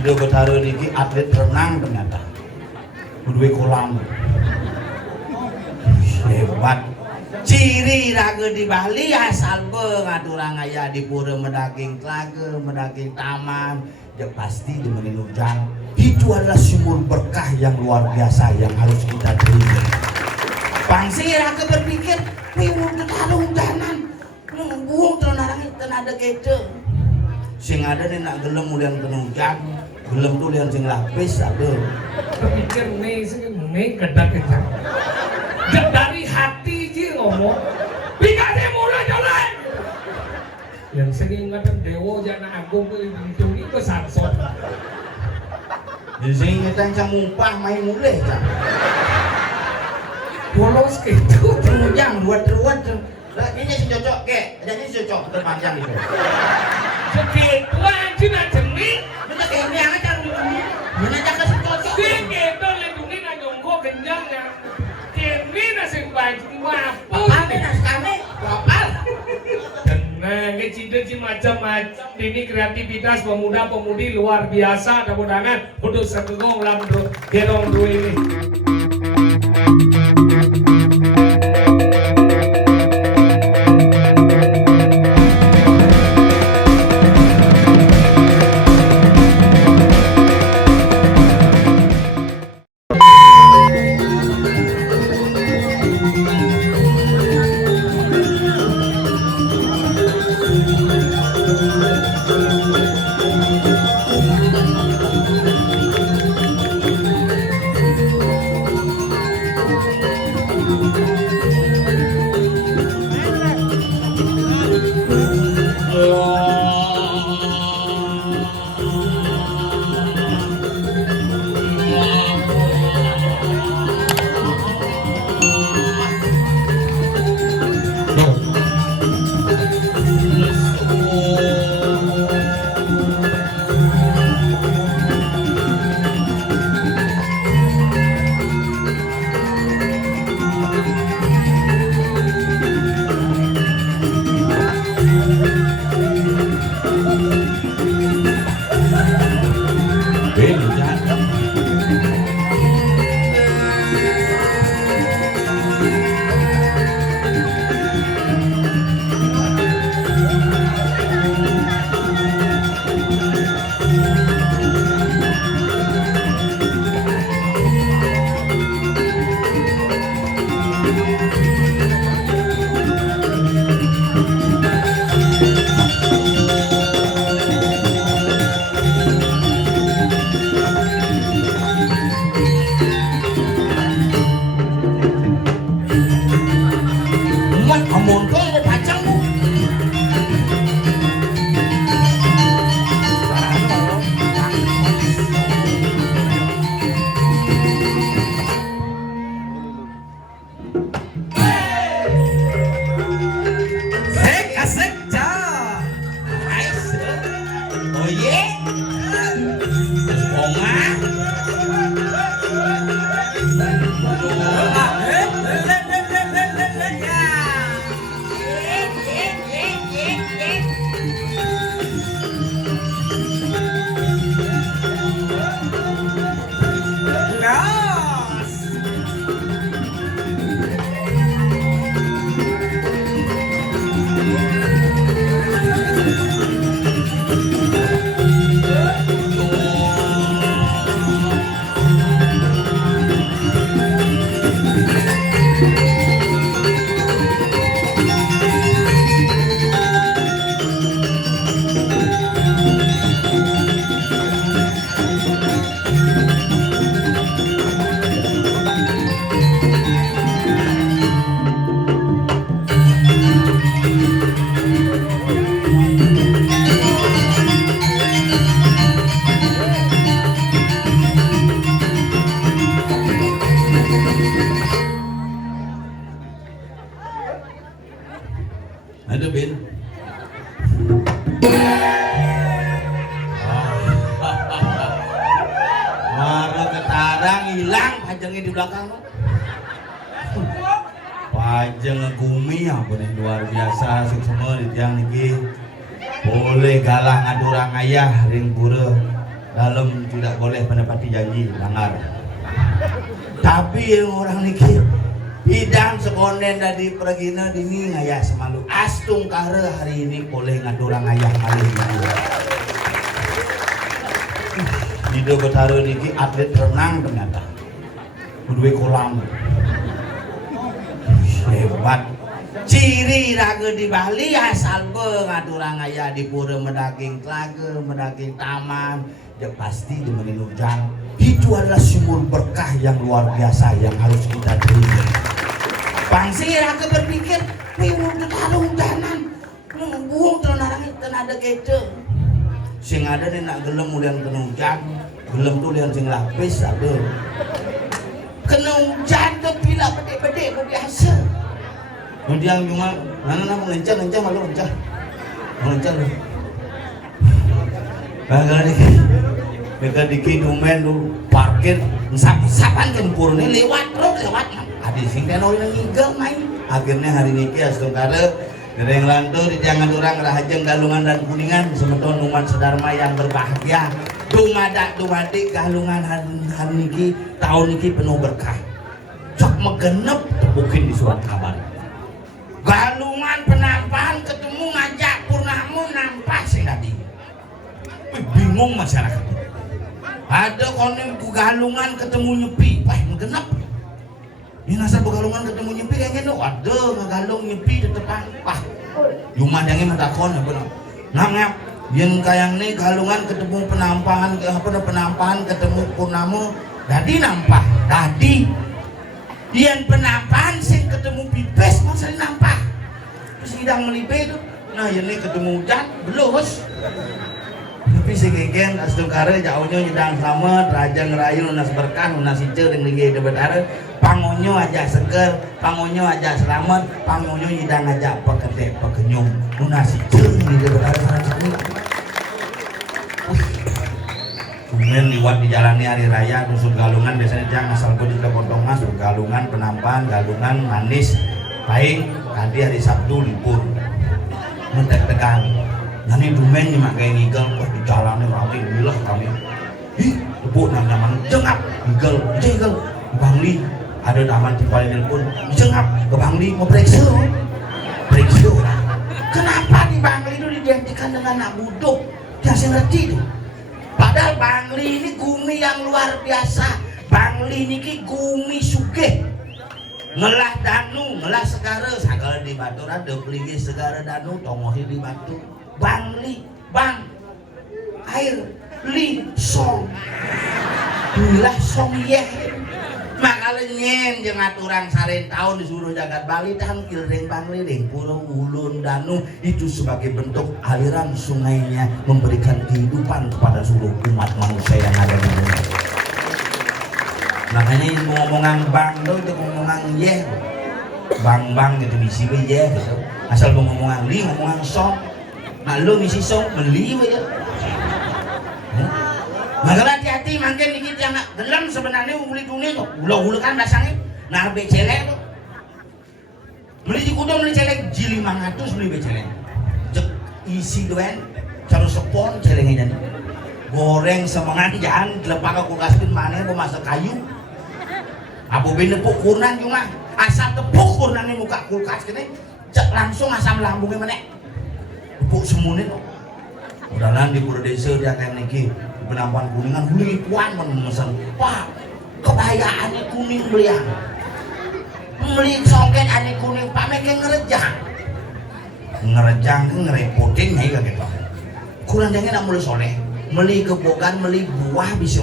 Ide Betara niki atlet renang ternyata. Kudu kolam. Hebat. Ciri raga di Bali asal ngaturang aya di pura Medaging Tlaga, Medaging Taman, ya pasti di Menunjang. Itu adalah sumber berkah yang luar biasa yang harus kita terima. Pangsi raga berpikir, "Wih, terlalu hujanan, buang terlarang tenaga kita." Sing ada nih nak gelem mulian penunjang, gelem tuh lian sing lapis ada. Berpikir nih kedak-kedak. Dari hati ji ngomong, pikirnya mulai jalan. Yang sering ingatan Dewa Jana Agung itu kesansot. Jadi sing ingatan cang mumpah main mulai cang. Polos gitu. Penunjang ruwet-ruwet. Ini sih cocok kek, jadi ini cocok terpanjang itu. Sekituan cina jenis. Kita kayak ini yang aja ini. Mana jaga sih cocok. Sekitu lindungi na nyongko kenyang ya. Kini nasi baju mampus. Kami nasi kami, wapal. Tenang, cita-cita macam-macam. Ini kreativitas pemuda-pemudi luar biasa. Mudah-mudahan untuk sekegong lamdro gerong dua ini. hilang pajangnya di belakang. Pajang ngegumi apa nih luar biasa semua di tiang niki. Boleh galah ngadurang ayah ring pura. dalam tidak boleh menepati janji, langgar. Tapi yang orang niki hidang sekonden dari pergina dini ngaya semalu astung kare hari ini boleh ngadurang ayah kali gitu. Hidup betara niki atlet renang ternyata. Kedua kolam. Hebat. Ciri raga di Bali asal ngadurang ayah di pura mendaging telaga, mendaging taman. Ya pasti di menunjang itu adalah sumber berkah yang luar biasa yang harus kita terima. Bangsi raga berpikir, "Piwung ketarung janan, buang tenarang tenada kece." Sing ada nih nak gelem mulian kena hujan, gelem tuh lian sing lapis ada. Kena hujan tuh pila bedek-bedek biasa. Kemudian cuma, nana mengencang malu mengencang lu. Bagel nih. Mereka dikit dumen lu parkir sapan kan purne lewat ada sing tenor ngigel main akhirnya hari ini astung kare dereng lantur jangan orang rahajeng Galungan dan Kuningan semeton umat sedarma yang berbahagia dumadi Galungan hari niki tahun niki penuh berkah cok megenep tepukin di surat kabar Galungan penampahan ketemu ngajak Purnamu nampak sing tadi bingung masyarakat. Ada konem Galungan ketemu Nyepi, menggenap. Ini asal Galungan ketemu Nyepi kayak gitu. Waduh, ngegalung Nyepi di depan. Cuma yang mentakon ya benar. Nangap, yang kayang nih Galungan ketemu penampahan ketemu Purnamu. Dadi nampak, dadi. Yang penampahan sih ketemu Pipes masih nampak. Terus hidang melipe itu. Nah ini ketemu hujan, belus. Tapi si keken astung kare jauhnya nyedang selamat raja ngerayu nas berkah nas hijau yang lagi debat are pangonyo aja seger pangonyo aja selamat pangonyo nyedang aja pekete pekenyum nas hijau yang debat are sana-sana. Kemudian liwat di jalannya hari raya rusuk Galungan biasanya jangan asal gue di Potong Mas Galungan penampan Galungan manis baik tadi hari Sabtu libur mentek-tekan. Nani dumen nyemak kayak ngigel pas di jalannya rame bilah kami. Ih, tepuk nang jengap ngigel Bangli ada taman di Kuala Nelpon jengap ke Bangli mau periksa. Kenapa di Bangli itu diidentikan dengan anak budok yang saya ngerti itu? Padahal Bangli ini gumi yang luar biasa. Bangli ini gumi sugih. Ngelah danu, ngelah segara di Batu ada peligi segara danu tongohi di Batu. Bangli, bang, air, li, song, bilah song yeh. Makanya nyen jeung aturan saren tahun disuruh jagat Bali tangkil ring Bangli ring Pulau Ulun Danu itu sebagai bentuk aliran sungainya memberikan kehidupan kepada seluruh umat manusia yang ada di dunia. Makanya yang ngomongan bang itu ngomongan yeh, bang gitu misi yeh gitu. Asal ngomongan li ngomongan song. Nah lu misi song beli ya. Maka hati-hati makin dikit yang gelem sebenarnya beli dunia tuh. Ulah kan dasarnya narbe celek tuh. Beli di kuda beli celek ji 500 beli becelek. Cek isi duen cara sepon celengnya jadi. Goreng semangat jangan lepak ke kulkas pun mana mau masak kayu. Abu benda pukuran cuma asal tepuk kurangnya muka kulkas gini. Cek langsung asam lambungnya mana. Tepuk semuanya tuh. Udah nanti pura desa dia kayak niki penampan Kuningan beli puan memesan pak kebayaannya kuning belian beli songket ane kuning pak mereka ngerejang ngerepotin ya gitu kurang jangan nak mulai soleh beli kebogan beli buah bisa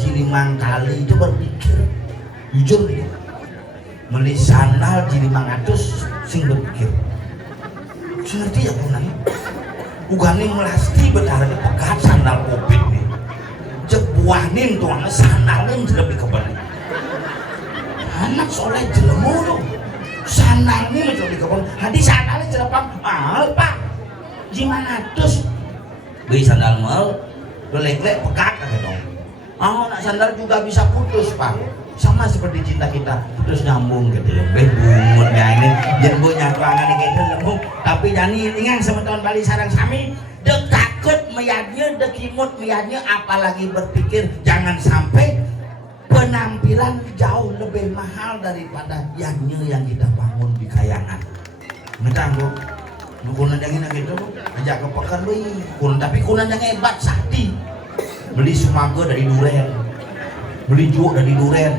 jili mangkali itu berpikir jujur ya beli sandal jili 500 sing berpikir ngerti ya punang ugane melasti benar pekat sandal covid nih cek buah nih tuang sandal nih lebih kebalik anak soleh jelemu tuh sandal nih lebih kebalik hadis sandalnya jelepang mahal pak gimana terus beli sandal mahal belek-lek pekat kan dong nak sandal juga bisa putus pak sama seperti cinta kita terus nyambung gitu ya bungut-bunggutnya ini jenbo nyatuangan gitu lembung tapi jani ingat sama tahun Bali sarang sami dek takut meyadnya dekimut meyadnya apalagi berpikir jangan sampai penampilan jauh lebih mahal daripada yadnya yang kita bangun di kayangan. Ngetang bu, kunan yang gitu ajak ke pekan bu, tapi kunan yang hebat sakti. Beli sumago dari duren, beli juk dari duren.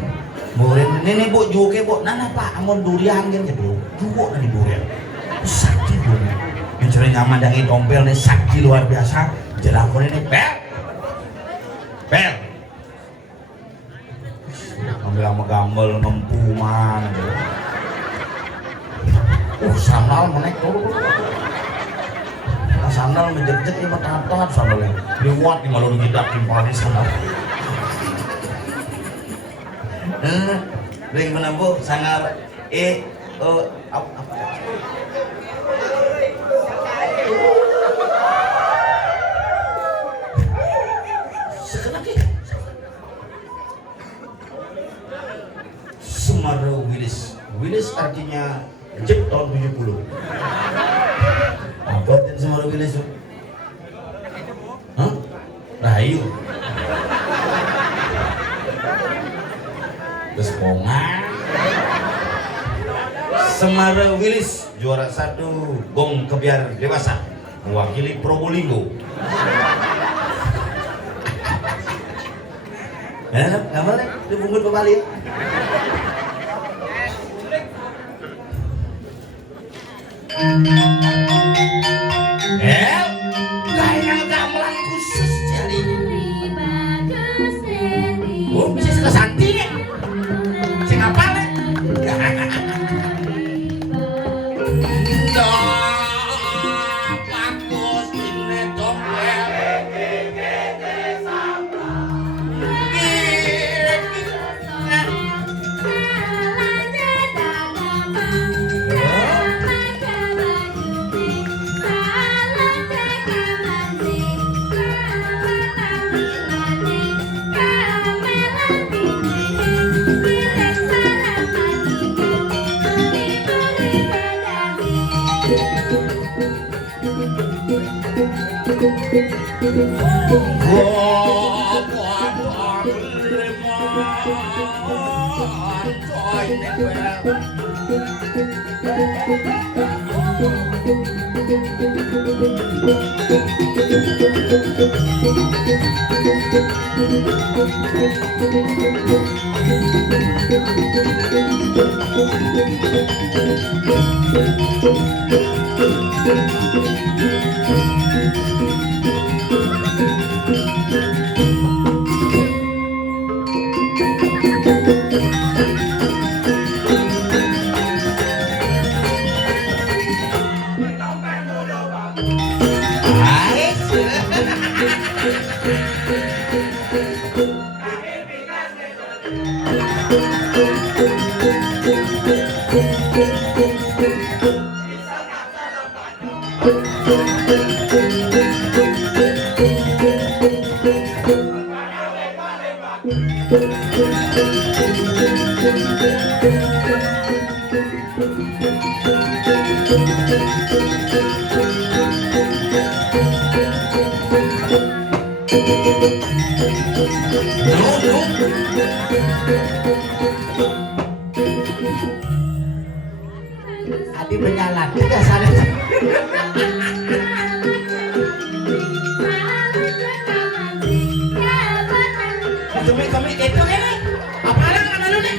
Murid nenek bu juga bu, nana pak amun durian gitu, juga dari duren. Sakti bu, yang sering nyaman dengan tompel nih sakti luar biasa. Jelakon ini pel, pel. Ambil sama gambel ngempuman. Sandal menek tuh. Sandal menjejek ini matatat sandalnya. Liwat di malun gidak timpal di sandal. Ring menampu sangar apa? Sekenaki. Sumaru Wilis. Wilis artinya Jep tahun 70. Apa itu Sumaru Wilis? Hah? Rahayu. Terus pongan. Sumaru Wilis juara 1 gong kebiar dewasa mewakili Probolinggo. Nggak boleh dibungkut ke Bali. Kayak gamelan khusus jadi. Oh, bisa sekesanti nih. Sing apa nih? Bagus ini tompel. Adi berjalan juga sana. Kami itu ini apa orang nama lu nih?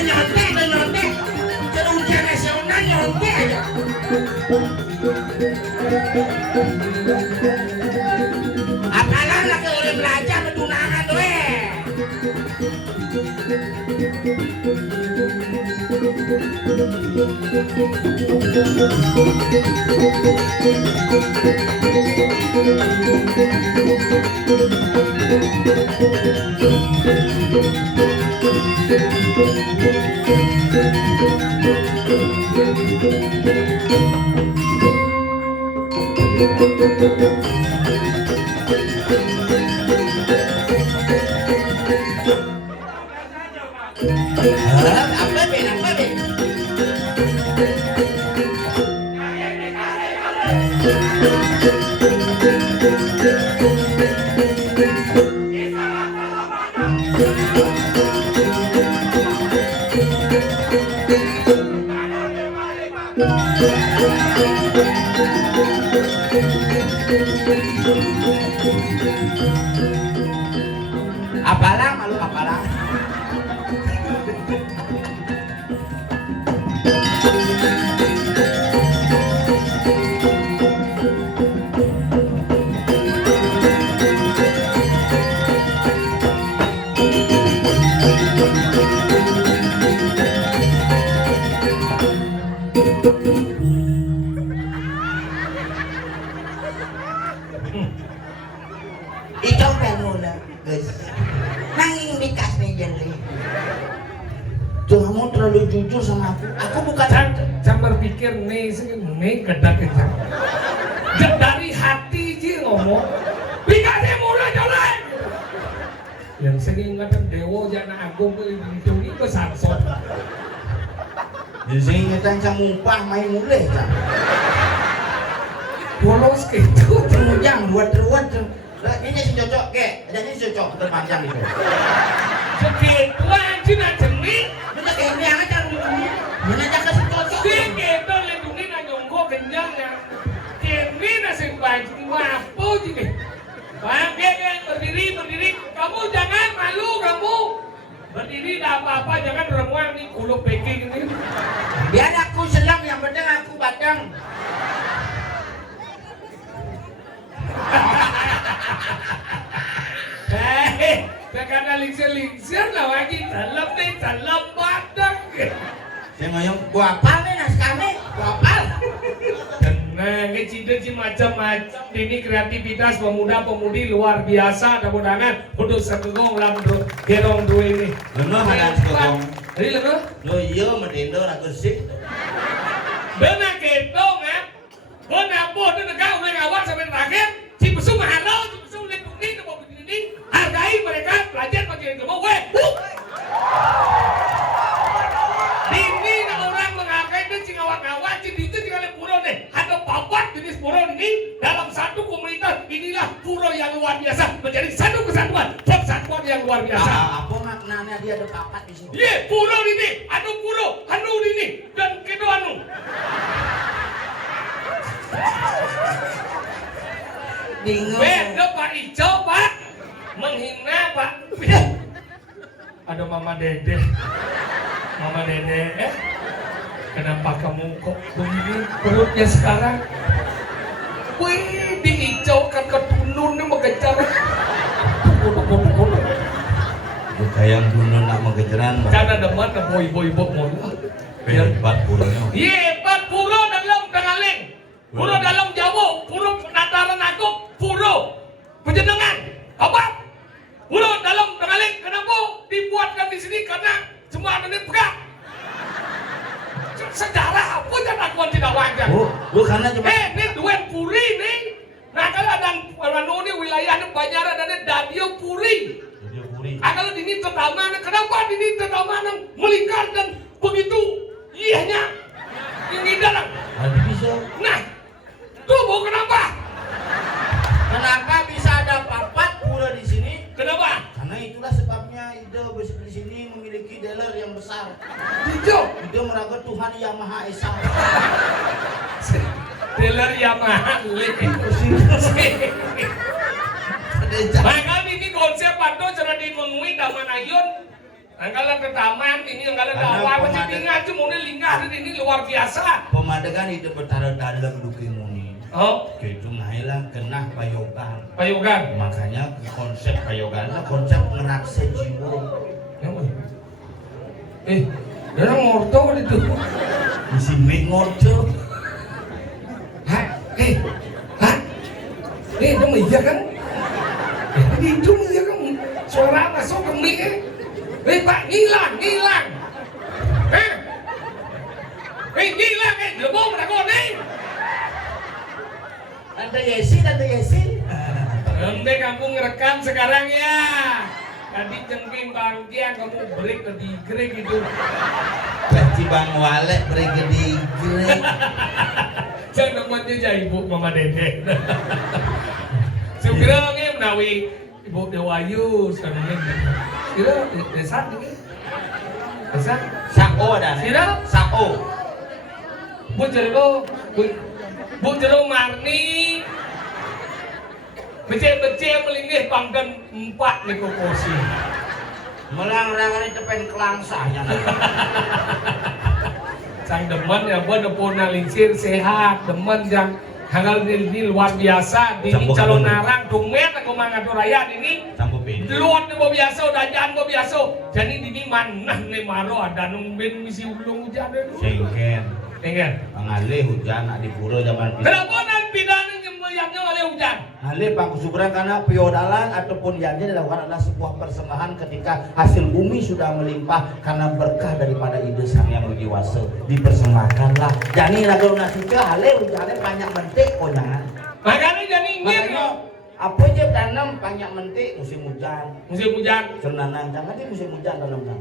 Nyontek. Jadi ujian nasional nyontek aja. Apalah lagi oleh belajar bedunangan tuh Apa be? Apalah malu apalah. Ikaw kan muna, guys. Nanging bikas nih jeli. Tuh kamu terlalu jujur sama aku. Aku bukan. Saya berpikir nih kedak aja. Dari hati sih ngomong. Bikasnya mulai jalan. Yang sering ngatan dewa jana agung ke itu ini kesarsot. Jadi saya ingetan saya mumpah main mulai kan. Bolos gitu. Pengunjang ruwet. Ini si cocok ke, jadi si cocok terpanjang itu. Segitu aja nak jenis. Kita kayak ini aja mana aja kasih cocok. Segitu lindungi nak nyongko kenyang ya. Kini nasi baju mampu jadi. Bangke berdiri. Kamu jangan malu kamu. Berdiri tak apa-apa jangan remuang nih kuluk peking ini. Biar aku selam yang penting aku batang. Karena lingsir lah lagi dalam badan. Saya ngomong gua apal nih nas kami, gua apal. Tenang, cita macam-macam. Ini kreativitas pemuda-pemudi luar biasa. Mudah-mudahan untuk sekegong lamdro gerong dua ini. Leno hadan sekegong. Ini leno? Lo iya medendo aku sih. Benar ketong ya. Benar boh itu negara mulai awal sampai terakhir. Cipesu mahalo, cipesu lindungi, mau begini. Hargai mereka, pelajar bagi yang mau weh. Ini orang menghargai dan ngawak-ngawak jadi itu dengan pura nih. Ada papat jenis pura ini dalam satu komunitas. Inilah pura yang luar biasa menjadi satu kesatuan, persatuan yang luar biasa. Apa maknanya dia ada papat di sini? Iya, pura ini, anu pura, anu ini dan kedua anu. Bingung. Beda Pak Ijo Pak, menghina Pak. Ada Mama Dede, kenapa kamu kok begini perutnya sekarang? Wih, dihijaukan ke tunun nih mengejar. Kayak gunung nak mengejaran. Jangan ada mana boy mau. Hebat puranya. Iya, Pak Puro dalam Dengaling, Puro dalam Jawa, Puro Nataran Agung, Puro Penjenengan, apa? Puro dalam Dengaling, kenapa dibuatkan di sini? Karena semua ini pegang. Sejarah apa yang aku tidak wajar? Bu karena cuma. Ini duet Puri nih. Nah kalau ada ini wilayahnya Banjaran ada Dadio Puri. Dia puri. Kalau di ini Tetamanan, kenapa di ini Tetamanan melingkar dan begitu iyahnya ini dalam. Ada bisa. Nah, tuh mau kenapa? Kenapa bisa ada papat pura di sini? Kenapa? Karena itulah sebabnya Ida di sini memiliki dealer yang besar. Hijau. Ida meragut Tuhan Yang Maha Esa. Dealer Yamaha. Maka ini konsep atau cara dimengui daman ayun. Angkala ketaman ini angkala dakwah macam tinggal cuma linggah ini luar biasa. Pemandangan itu bertaruh dalam duki muni. Oh, Itu nahilang kena payogan. payogan. Makanya konsep payogan itu konsep ngeraksa jiwa. Dia ngorto itu. Misi ngorto. Hah? Itu iya kan? Itu iya kan? Suara masuk ke mic. Pak, ngilang. Ngilang, lebong beragam nih. Tante Yesi. Ente kamu ngerekam sekarang ya. Tadi cengking bangkia kamu break ke digre gitu. Gaji Bang Walek bergede. Jangan temannya jadi ibu Mama Dede. Sekarang ini menawi Ibu Dewayu sekarang ini. Kira desa ini. Desa Sao ada nih. Sira? Sao. Bu jero Marni. Becek-becek melinggih panggen 4 niku kursi. Melang-langan itu pen kelangsa ya. Sang demen ya buat nepona lincir sehat, demen yang hal ini luar biasa. Ini calon narang dumet aku mangatur rakyat ini. Luar ni biasa, dajaan biasa. Jadi ini mana nih maro ada nungben misi ulung hujan itu. Sengken. Enggak. Pengalih hujan di pura zaman. Kenapa nan pidana yang oleh hujan? Alih pangkusuburan karena piodalan ataupun yang dilakukan adalah sebuah persembahan ketika hasil bumi sudah melimpah karena berkah daripada ide sang yang widiwasa dipersembahkanlah. Jadi lagu nasibnya alih hujannya banyak mentik oh jangan. Makanya jadi ingin. Apa aja tanam banyak mentik musim hujan. Musim hujan. Senanang jangan di musim hujan tanam kan.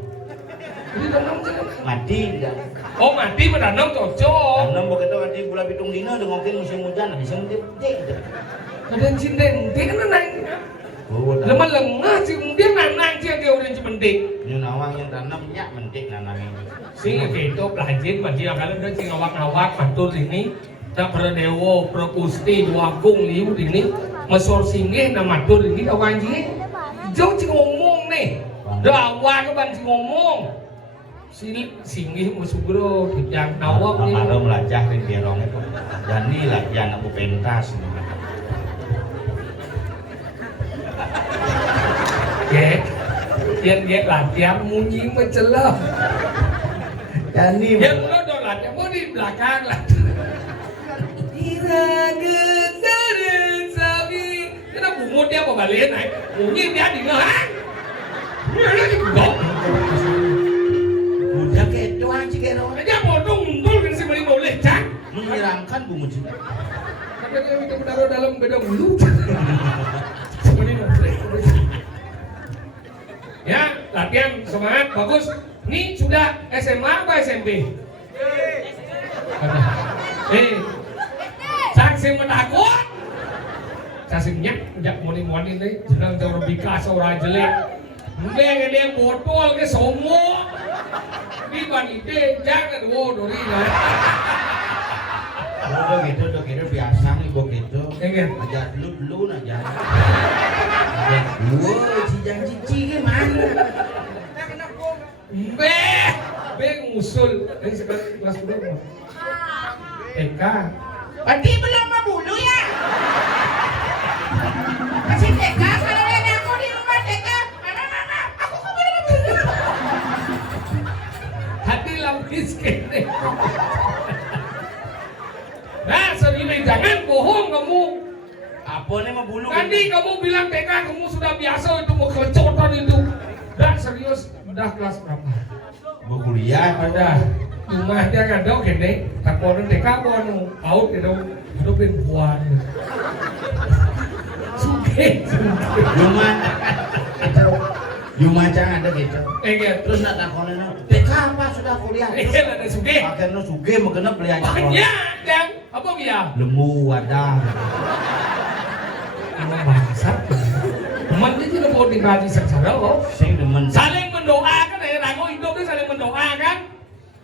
Jadi tanam jangan. Mati kan. Oh mati menanam cocok. Tanam begitu nanti bulan pitung dina dengokin musim hujan bisa mentik. Kadang cinden, dia kan naik. Lemah lengah sih, dia nanang sih dia orang cipenting. Ini nawang yang tanamnya mentik nanang ini. Sih gitu pelajin bagi kalau dia sih ngawak mantul ini, tak berdewo, prokusti, duagung liu ini, mesor singgih nama matur ini kawan ji, jauh sih ngomong nih, awak kan sih ngomong. Sini singgih musugro yang nawak nih. Kalau melajah di berong itu, dan ini latihan aku pentas. Dia latihan munyi mencelah. Jadi yang lo do latihan mau di belakang lah. Iragen dari sabi, kenapa bungut dia mau balik naik? Munyi dia di ngelang. Dia lagi gok. Udah kayak doang sih kayak doang. Dia bodong muntul kan si beli boleh cak. Menyeramkan bungut sih. Tapi dia minta menaruh dalam beda bulu. Ya, latihan semangat bagus. Ini sudah SMA apa SMP? Saksi menakut. Saksinya jak moni-moni nih, jenang jauh bika seorang jelek. Mungkin dia botol ke somo. Di wanita jangan dori lah. Udah gitu biasa nih begitu. Enggak. Aja dulu aja. Wah, si janji gimana? Be ngusul. Ini sekarang kelas berapa? TK. Berarti belum mau bulu ya? Masih TK, kalau ada aku di rumah TK. Mama, aku kok belum mau bulu? Hati lampis kene. Nah, Sabina jangan bohong kamu. Apa nih mau bulu? Tadi kamu bilang TK kamu sudah biasa itu mau kelecotan itu. Dah serius, udah kelas berapa? Mau kuliah Udah. Rumah dia ngadau kene, tak kono TK kono, out itu hidupin buan. Suge. Rumah jangan ada gitu. Enggak. Terus nak takonin TK apa sudah kuliah? Iya ada suge. Akhirnya suge mau kena beli aja. Banyak dan apa dia? Lemu wadah. Emang bangsat. Teman dia tidak mau dibagi secara loh. Sing demen. Saling mendoakan ya, rango hidup itu saling mendoakan.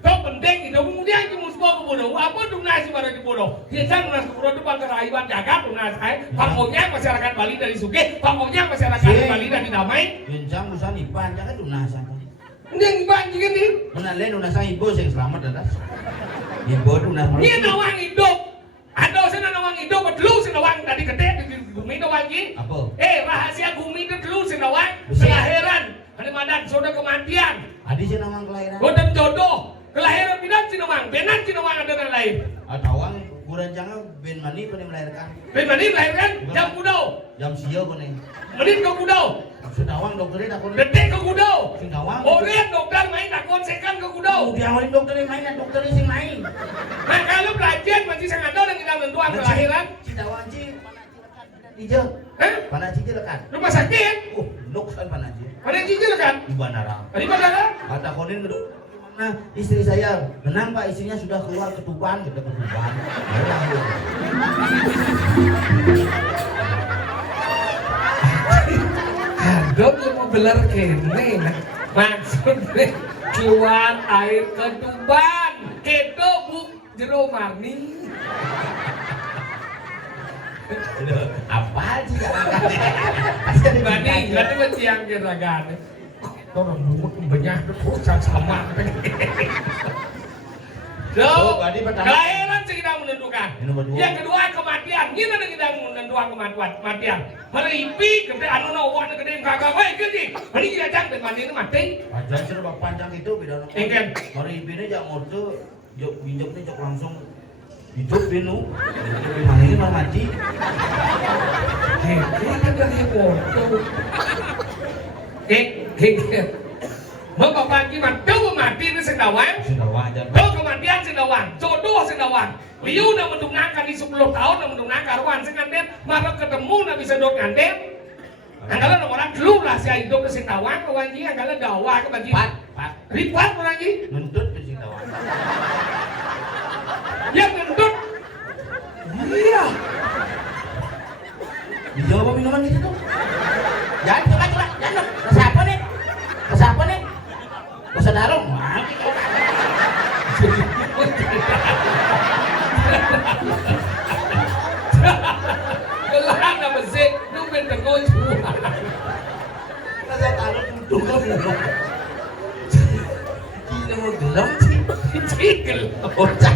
Kau penting hidup kemudian cuma semua kebodoh. Apa tuh nasi pada dibodoh? Dia jangan nasi kebodoh itu bangsa rakyat jagat tuh nasi. Pokoknya masyarakat Bali dari Suge, pokoknya masyarakat Bali dari Damai. Bincang urusan iban jangan dunasan. Ini yang iban juga nih. Menalen dunasan ibu sing selamat dadas. Ibu dunas. Ini nawang hidup. Ada sana nawang hidup, dulu si nawang tadi gede di bumi nawang ini. Apa? Rahasia bumi itu dulu si nawang kelahiran. Ada madan sudah kematian. Adi si nawang kelahiran. Godam jodoh. Kelahiran bidan si nawang, benan si nawang ada yang lain. Atawang kurang jangan ben mani ko melahirkan. Ben mani melahirkan jam kudau. Jam siyo ko ni. Menit ke kudau. Sudawang dokterin aku ni. Detik ke kudau. Sing nawang. Lihat dokter main takut sekan ke kudau. Dia awalin dokterin main dan dokterin sing main. Nah kalau belajar masih sangat ada yang kita menentukan kelahiran. Sidawang ji Ijo. Panaji je lekan. Rumah sakit. Doksan panaji. Panaji je lekan. Di bandara. Di bandara. Kata konin gedung. Nah, istri saya, benar Pak, istrinya sudah keluar ketuban, gitu ketuban. Dok mau beler kene nah. Maksudnya keluar air ketuban. Keto bu jero marni. Apa sih Bani, berarti bertiang kira-kira. Orang lumut banyak tuh sama. So, kelahiran kita menentukan. Yang kedua kematian. Kita kita menentukan kematian. Meripi gede anu nawan gede kagak baik gede. Hari kita jangan mandi mati. Panjang sudah panjang itu beda. Engken. Meripi ini jangan order. Jok pinjok nih jok langsung hidup binu. Mana ini malah mati. Kita dari order. Bapak pagi mati ini sedawang. Tuh kematian sedawang, jodoh sedawang. Liu udah mendungangkan di 10 tahun udah mendungangkan karuan sengandet, maka ketemu udah bisa dok ngandet. Anggalan orang dulu lah saya hidup ke sedawang, kawan ji anggalan dawa ke bagi. Ripat orang ji. Nuntut ke sedawang. Yang nuntut. Iya. Dijawab minuman gitu tuh. Jangan coba, jangan. Siapa nih? Siapa nih? Darung, mati kau. Gelang apa sih? Lu benteng gocu. Rasa taruh duduk kau belum. Gila mau gelam sih. Cikil. Ocak.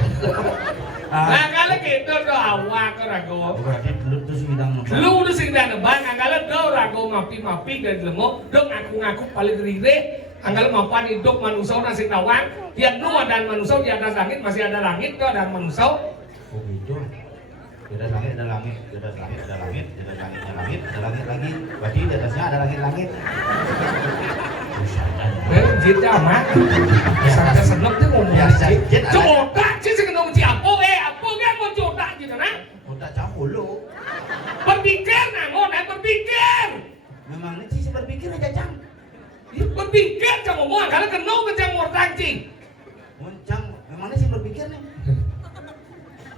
Nah kalau gitu tuh awak rago. Berarti dulu tuh sidang. Lu udah sidang bang, kalau tuh rago mapi dan lemok, dong ngaku paling rire. Anggal mapan hidup manusia nasi tawang, dia nuah dan manusia di atas langit masih ada langit tuh dan manusia. Oh gitu. Ada langit, ada langit, ada langit, ada langit, ada langit, ada langit, ada langit lagi. Berarti di atasnya ada langit-langit. Jit amat. Biasa seneng tuh ngomong. Biasa jit. Coba sih sekedar apa kan mau coba gitu nah. Udah campur lu. Berpikir nangon, berpikir. Memang ini sih berpikir aja cang. Berpikir jangan ngomong karena kenal kencang mortang cing. Moncang, memangnya sih berpikir nih.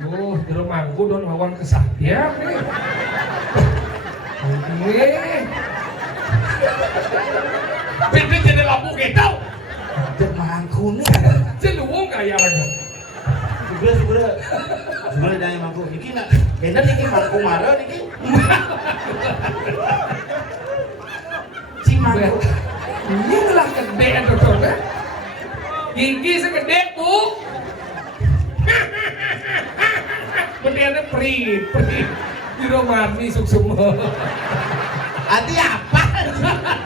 Oh, di rumahku don lawan kesaktian nih. Beda jadi lampu kita. Cek mangku nih. Jadi uang kaya lagi. Sebelah dari mangku. Niki nak, kena niki mangku marah niki. Si mangku. Ini lah gede dokternya. Gigi segede bu. Benernya pri. Di rumah ini semua. Hati apa?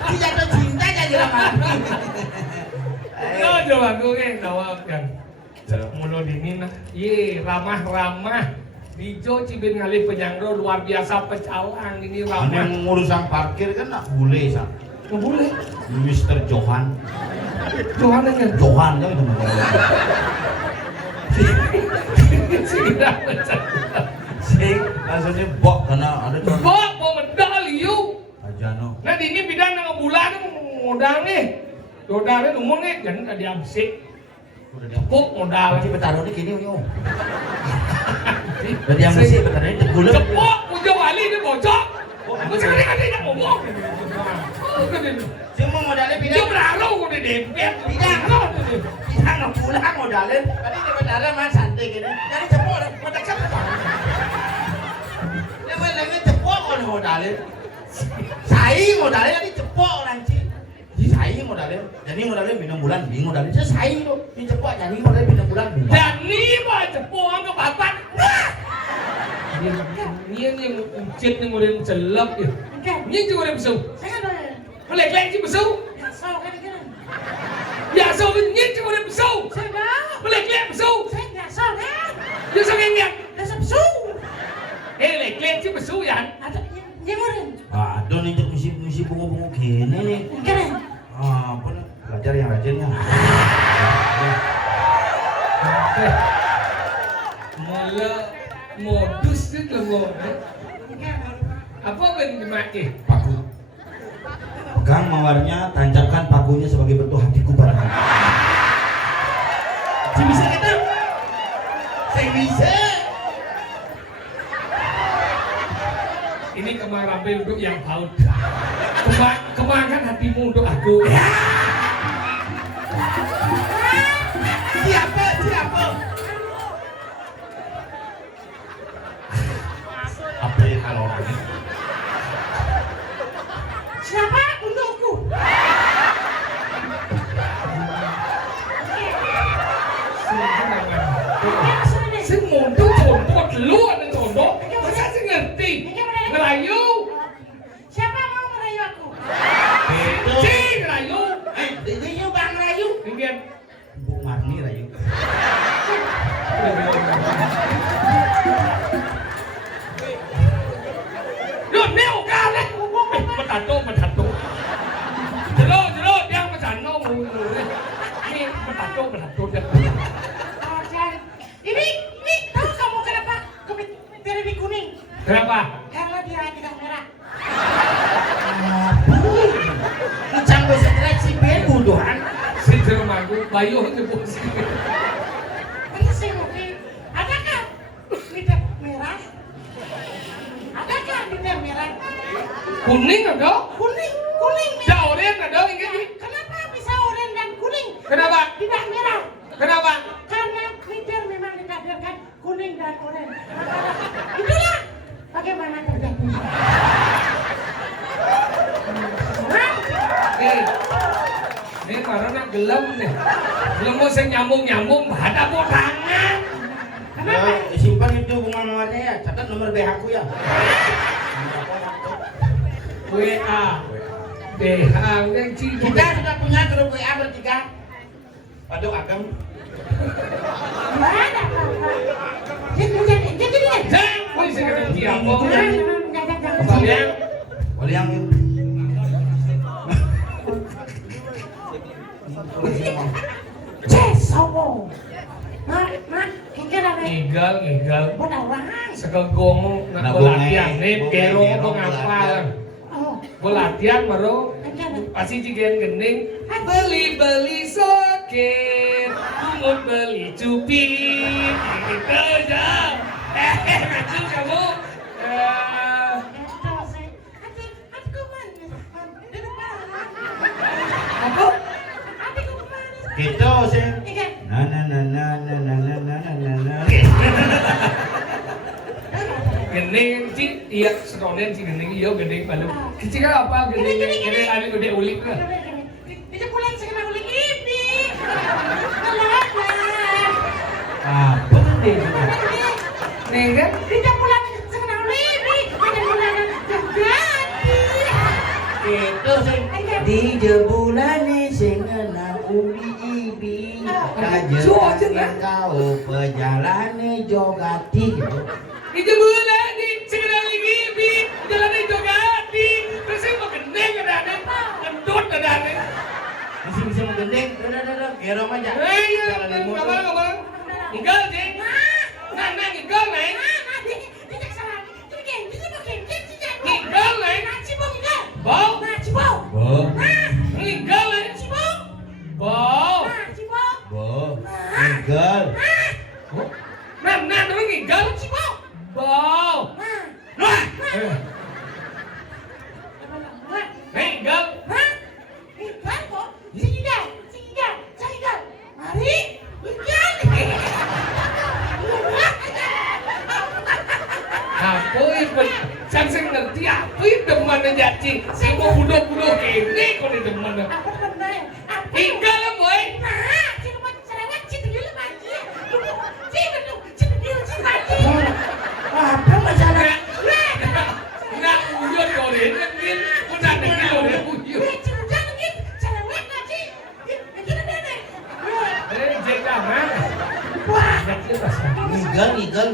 Si jatuh cinta aja di rumah Nah, coba gue jawab kan. Mulut ini nah, ramah-ramah. Dijo Cibin ngalih penyangro luar biasa pecalang ini ramah. Yang ngurusan parkir kan nak boleh sah. Nggak boleh. Mr. Johan. Johan kan? Johan kan itu Tidak sih, maksudnya bok karena ada contoh. Bok medali yuk. Ajano. Nah ini bidang nang bulan modal nih. Modalnya ngomong nih, jangan ada diamsik. Udah dia Bok modal. Nanti bertaruh di kini yo. Udah diamsik bertaruh di tegulem. Cepok, puja wali ini bocok. Aku sekarang ada yang ngomong. Semua modalnya Dia pindah. berlalu udah dempet. Pindah no pulang modalnya. Tadi dia bertaruh mah santai gini. Jadi cepok, modal cepok. Lama-lama cepok kan modalnya. Saya modalnya tadi cepok nanti. Saya modalnya. Jadi modalnya bintang bulan, bingung modalnya. Saya tuh, ini cepok jadi modalnya bintang bulan. Dan ini mah cepok ke bapak. Ini yang ucit yang udah celap ya. Ini juga udah besar. Melek-lek sih besar. Biasa ini juga udah besar. Melek-lek besar. Biasa ngengek. Lek-lek sih besar ya. Aduh nih misi bunga-bunga gini nih. Apa nih? Belajar yang rajinnya. Malah modus itu loh. Apa yang dimakai? Paku. Pegang mawarnya, tancapkan pakunya sebagai bentuk hatiku padamu. Saya bisa kita? Saya bisa. ini kemang rampe untuk yang haus. Kemangkan hatimu untuk aku. Siapa? Apa yang kalau orang ini? Siapa untukku? Sing mundur contoh duluan nih contoh. Masa sih ngerti? Ngerayu. Siapa mau merayu aku? Si ngerayu. Dia bang Rayu. Ingin. Bu Marni Rayu. Luôn neo cao đấy. Mà thật tốt. Jelot yang macam no mulu. Ini mà thật tốt deh. Ini tahu kamu kenapa komentar di kuning? Kenapa? Karena dia tidak merah. Ucang bahasa jelek si Ben budohan. Si rumahku bayu itu bos. Ini saya ngerti. Adakah lidah merah? Adakah lidah merah? Kuning ada? Kuning. Ya oranye ada ini. Kenapa bisa oranye dan kuning? Kenapa? Tidak merah. Kenapa? Karena lidah memang ditakdirkan kuning dan oranye. Itulah bagaimana terjadinya. Ini karena gelem nih. Gelem mau saya nyambung ada botangan. Kenapa? Simpan itu bunga mawarnya ya. Catat nomor BH aku ya. WA. BH yang cium. Kita sudah punya grup WA bertiga. Aduh agam. Mana jadi dia. Jangan, woi saya kata siapa? Jangan. Kalian Boleh yang ini. Sopo. Kira ngigal. Bukan orang. Sekegong nak latihan nih, kero apa ngapa? Gue latihan baru pasti jigen gening. Beli soket, kumut beli cupit, gitu aja. Ngacu kamu. Apa? Gitu sih. Na. Gening sih, iya sekolah sih gening iya gening balu. Kecil apa gening ada gede ulik lah. Itu pulang sekena uling ini. Apa nih? Nih kan? Tidak pulang sekena uling ini. Ada pulang jadi. Itu sih. Di jebulane sing ngenang uli ibi. Kajengan kau pejalane jogati. Itu bulan di sekarang lagi bi jalan di jogati. Terus saya mau gendeng ada nih, gendut ada nih. Masih bisa menggendeng. Udah. Gerong aja. Iya, Jalan di motor. kabar. Tinggal sih. Nah, tinggal nih. Tinggal nih. Bau. Bo. Tinggal nih. Bau. Tinggal. Nah, terus tinggal. Bau. Nah. Tinggal. Apa itu? Saya ngerti apa itu demen jadi. Saya mau bunuh kini kau di demen. Tinggal lah boy. Apa masalah? Nggak uyut kau deh, mungkin udah dengar kau deh uyut. Jengah mana? Kecil pasal. Nigel.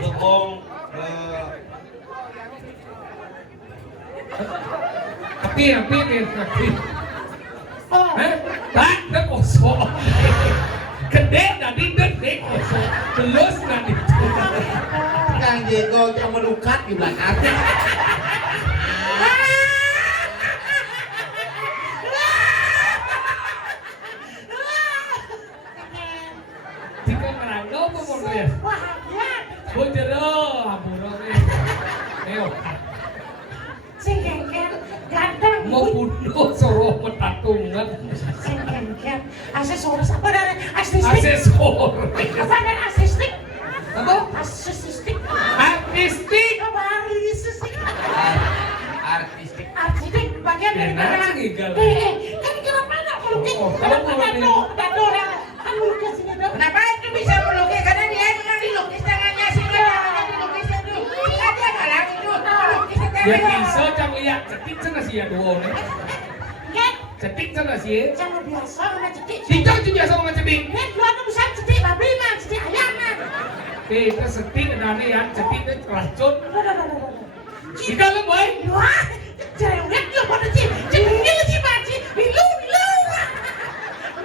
Bekong. Tapi. Hah? Tak, tak kosong. Gede tadi gede kosong. Terus nanti. Kang Jeko yang melukat di belakang. Jika merangkau apa mau ya? Bojero, aburo. mau bunuh suruh metatungan. Sengkengket. Aksesoris apa dari artistik? Aksesoris. Apa dari artistik? Apa? Artistik. Artistik. Apa artistik? Artistik. Bagian dari Enak mana? sih, Gal. Kan kenapa nak melukis? Oh, Kenapa kamu tato orang? Kan melukis ini dong. Kenapa itu bisa melukis? Karena dia yang dilukis tangannya sih tangannya dilukis itu. Dia kalah itu melukis Ya tangannya. bisa cang lihat cetik sana sih ya dua nih. Kan? Cetik sana sih. Jangan biasa mana cetik. Tidak tuh biasa sama cetik. Kan dua tuh bisa cetik babi man, cetik ayam man. Kita setik ada ya cetik itu racun. Duh. Jika lo boy. Wah, cerewet dia pada cik. Cengil cik baci. Bilu.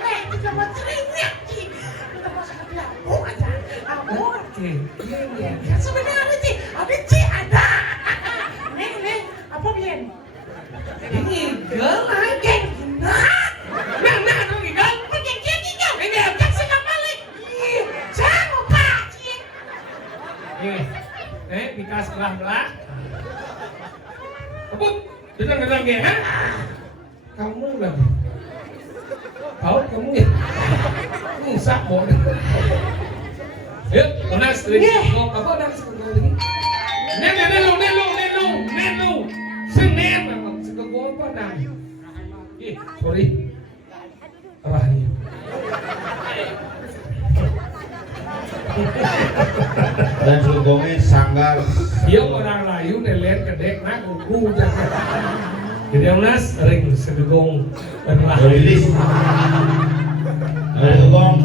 Nek, kita mau cerewet cik. Kita masuk ke dapur aja. Abur. Oke. Ya sebenarnya cik, ada cik ada. Nek, apa bian? Ini gal Angin. nah dong gal. Angin kau. Ini Jak sekali balik. Jangan pak cik. Dikas belah. Apa? Denang ya? Kamu lagi. Tahu kamu ya? Musak mau. Yuk, Onas, ngomong apa dan lagi? Nenu. Senin memang segegol apa nang? Sorry. Rahim. Dan sugongnya sanggar. Dia orang layu nelen kedek nak kuku jangan. Jadi Onas ring segegong dan rahim. Rilis. Ada sugong.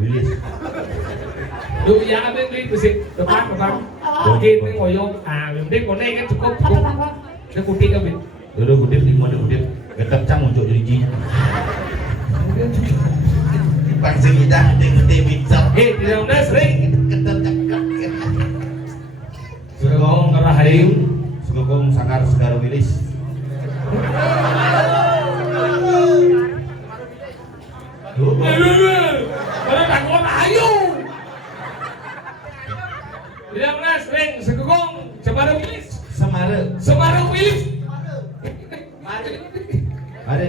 Rilis. Dulu ya abang beli musik depan. Mungkin ini ngoyong. Yang penting kau kan cukup. Dia kutik abang. Dulu kutip di mana kutip. Ketek cang untuk jadi jin. Pancing kita gede bisa. Tidak Onas ring. Ketek cakap. Segegong rahim. Sugong sanggar segar rilis. Mana tak kau rayu. Tidak Onas ring segegong Semara Wilis. Semara. Wilis. Ada.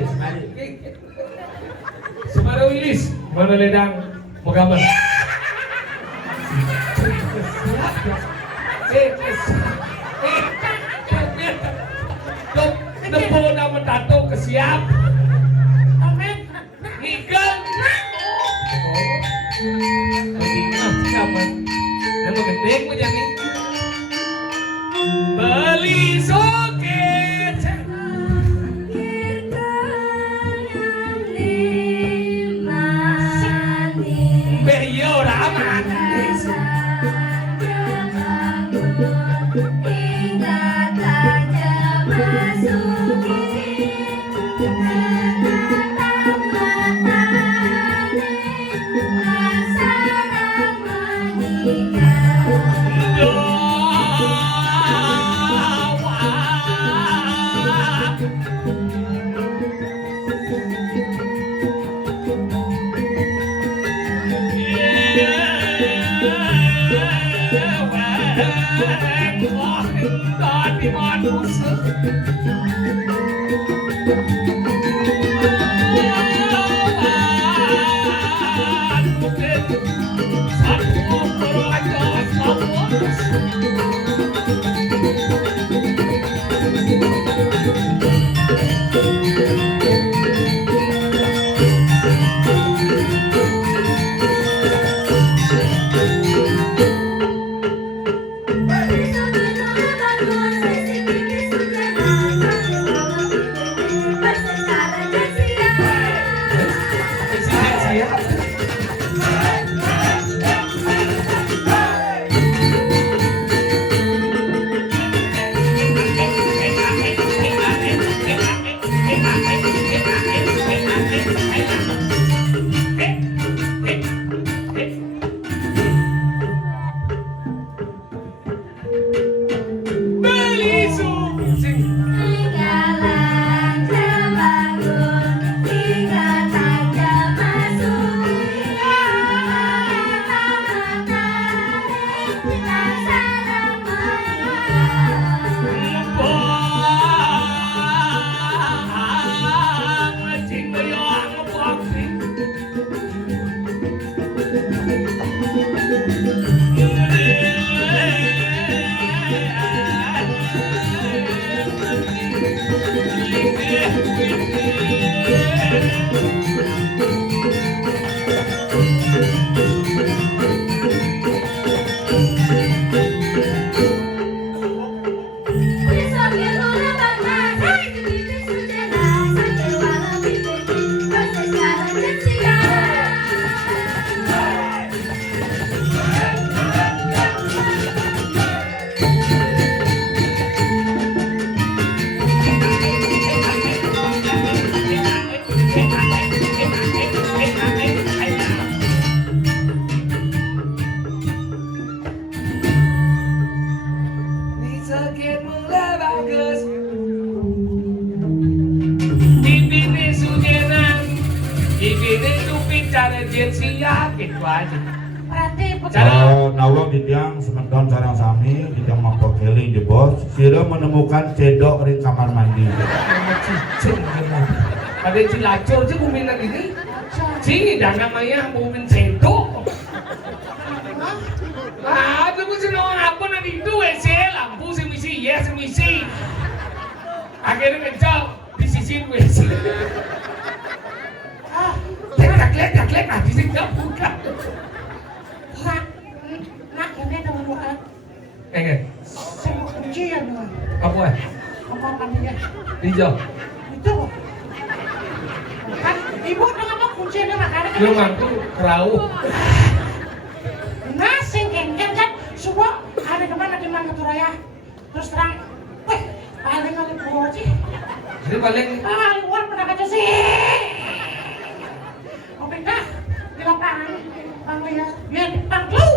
Semara Wilis. Mana ledang menggambar. Nempo nama tato kesiap. Amin. Ikan. Siapa? Nama gendeng macam ni. Beli soket. Beyo ramat. cara dia siap gitu aja. Berarti Cara- Nawang di tiang sementon sarang sami di tiang mangkok keling di bos sira menemukan cedok ring kamar mandi. Nama cicing gitu. Ada cilacur aja buminan ini. Sini dah namanya bumin sendok. Ah, itu mesti nawang apa nanti itu WC lampu semisi, ya semisi. Akhirnya kencang di sisi WC. Lek, di sini nggak buka. nak ini teman bukan. Saya mau kuncian nih. Apa? Kamar mandinya. Hijau. Itu kan ibu udah apa kuncinya makanya kan. Lu mantu kerau. Nah, sing kengken kan semua ada kemana di mana tuh raya. Terus terang, weh paling kali puluh sih. Jadi paling Luar pernah kaca sih. Oh pindah di lapangan, panggilnya biar dipanglu.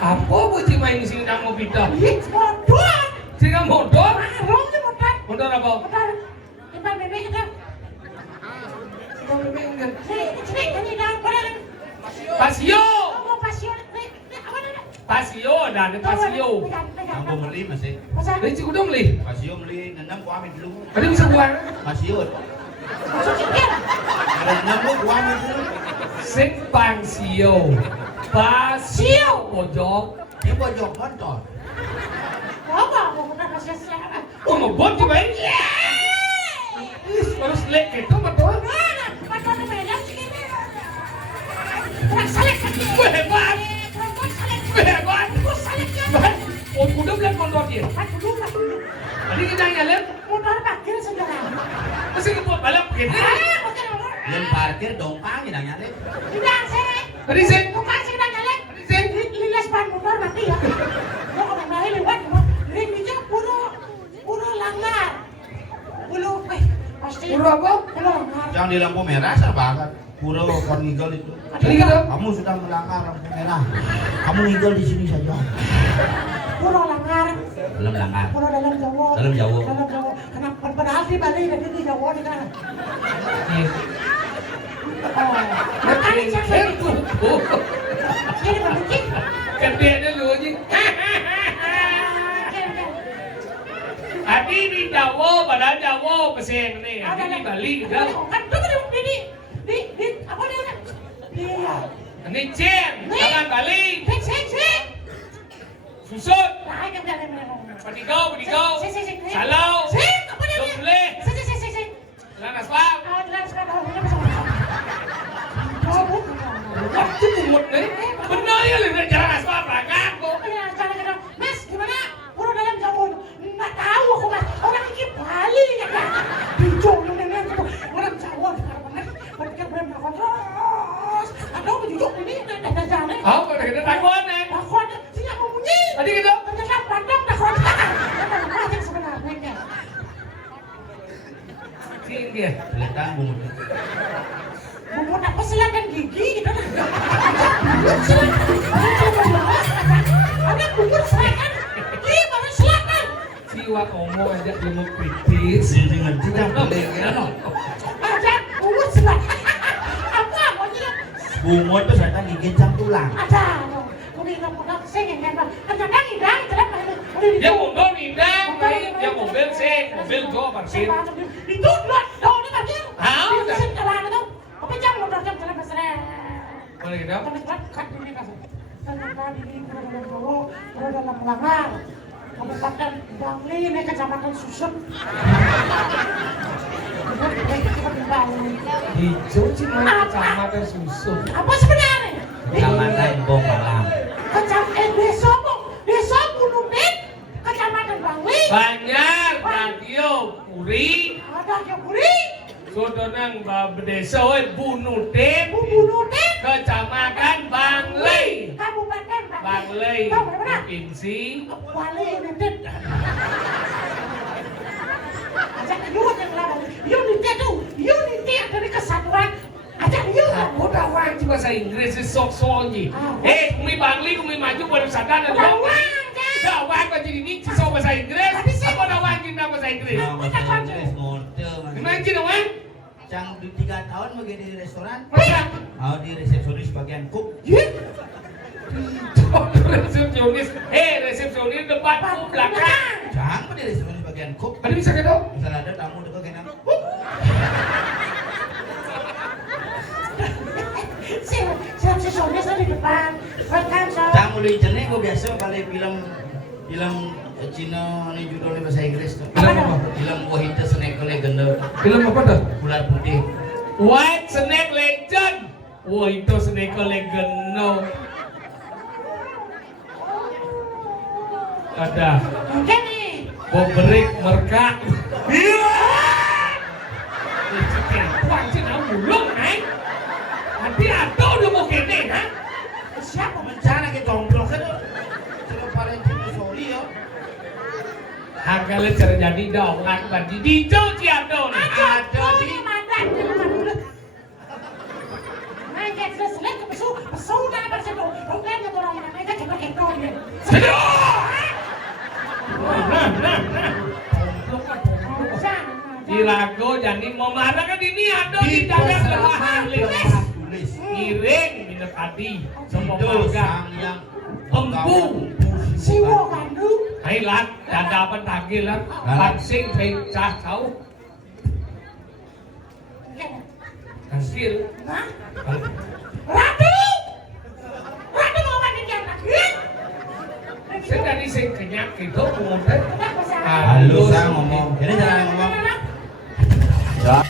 apa bocil main sini nang mau pindah? Ih, bodoh. Sini nang motor? Arung nih motor. Motor apa? Motor. Depan bebek itu. Sini, ini dah, pada. Pasio. Oh, pasio. Apa dah? Pasio, ada pasio. Aku beli masih. Pasal. Dari Cikudong li. Masih beli nenam ku amin dulu. Tadi bisa buang. Masih Masuk sikit. ada nenam ku amin dulu. Sing pasio. Pasio pojok. Di pojok motor. Apa? Mau bukan pasio siapa? Oh, ngebot di main. Harus lek itu betul. Mana? Motor di Medan segini. Kurang salek. Hebat. Kurang salek. Hebat. Kurang salek ya. Oh, kuda bilang motor dia. Kan dulu lah dulu. Tadi kita nyalep. Motor parkir saudara. Masih ngebot balap gitu. Motor motor. Yang parkir dongkang yang nyalip. Tidak saya. Tadi sih. Bukan sih udah nyalek. Tadi sih. Lilas ban motor mati ya. Lo kalau main lewat, ring itu puro langgar. Puro, pasti. Puro apa? Puro langgar. Yang di lampu merah sahabat. Pura kon ngigel itu. Tadi gitu. Kamu sudah melanggar lampu merah. Kamu ngigel di sini saja. Puro langgar. Belum langgar. Puro dalam Jawa. Dalam Jawa. Dalam Jawa. Kenapa padahal di Bali dan di Jawa di sana. Oh, makanya jangan itu. Ini berarti. Kedenya lu aja. Adi di Jawa, padahal Jawa peseng nih. Adi di Bali gitu. Kan tuh di apa dia? Iya. Ini Cien, jangan Bali. Sik. Susut. Nah, kan ada memang. Pedikau. Sik. Salau. Sik, apa dia? Doble. Sik. Lanas Pam. Ah, jelas sekarang ini masuk. Oh, Waktu kumut nih. Benar ya lu jalan asfal berangkat kok. Mas, gimana? Puro dalam Jawa. Nggak tahu aku mas. Orang ini Bali ya kan? Bijong nenek itu. Orang Jawa benar-benar. Berpikir benar terus. Ada bujuk ini ada jalan. Oh, udah kita takut nih. Takut, siapa mau bunyi? Tadi gitu. Ternyata pandang takut. Apa yang sebenarnya? Cien dia. Letang bumbu. Bumbu apa silakan gigi gitu. Ada bubur silakan. Gigi baru silakan. Siwa ngomong aja ilmu kritis. Sini ngerti kan beli kan. Ada bubur silakan. Apa maunya? Bungo itu setan gigit jam tulang. Ada. Udah pulang sing kan. Ternyata hidang ternyata Dia mundur nindang, dia mobil sih, mobil gua parkir. Itu dua, ini parkir. Ah, udah. Sing kalah itu. Apa jam motor jam jalan besar. Boleh gitu? Kat ini kasih. Ternyata ini dalam Jawa, dalam Melanggar. Kabupaten Bangli ini kecamatan Susut. Hijau sih main kecamatan susu. Apa sebenarnya? Kecamatan Bokalang. Desa Bunupit, kecamatan Bangli. Banyak radio puri, Ada Jaburi, sodonang desa Bunudin, Bunupit, kecamatan Bangli. Kabupaten Bangli, Tahu benar? provinsi. Bali United. Ajak yuk yang lawan. Unity itu, unity dari kesatuan. Ajak yuk. Aku udah wang di bahasa Inggris sih sok-sok nih. Kumi Bangli, kumi maju pariwisata dan Udah wang. wang, Cak. Udah wang kok jadi ini sih sok bahasa Inggris. Tapi sih- Aku udah wang di bahasa Inggris. Bahasa Inggris ngode. Gimana sih dong wang? Cang di 3 tahun begitu di restoran. Masa? Oh di resepsionis bagian cook. Resepsionis. Resepsionis depan ku belakang. Cang di resepsionis bagian cook. Ada bisa gitu? Misalnya ada tamu dekat kena. Si Sonia di depan. Rekan saya. Cang mulai jenis gue biasa balik film Cina ini judulnya bahasa Inggris tuh. Film apa? Film Wahita Snake Legend. Film apa dah? Ular putih. White Snake Legend. Wah itu Snake Legend no. Ada. Oke nih. Boberik merkak. Wah sih nak mulung kan? Nanti ada udah mau kene ha? Siapa? Mencana ke jomblok kan? Coba paling Cina sorry ya. Hagale cara jadi dong lakban di dijo ciado nih. Ada di Mandan dulu. Nah, kayak selesai ke pesu dah bersatu. Oke, nih orang yang namanya coba kentong nih. Irago jadi mau marah kan ini ada di dalam lewat tulis. Iring minum tadi semua Itu warga sang yang empu Siwo kandu. hay lát dada bên tagi lắm bạn sinh thì cha cháu thằng kia Hah? Ratu! Ratu mau mandi dia anak. sẽ ra đi sinh cái nhạc kỳ tốt của một đấy Halo sang ngomong. Ini jangan ngomong. Ya.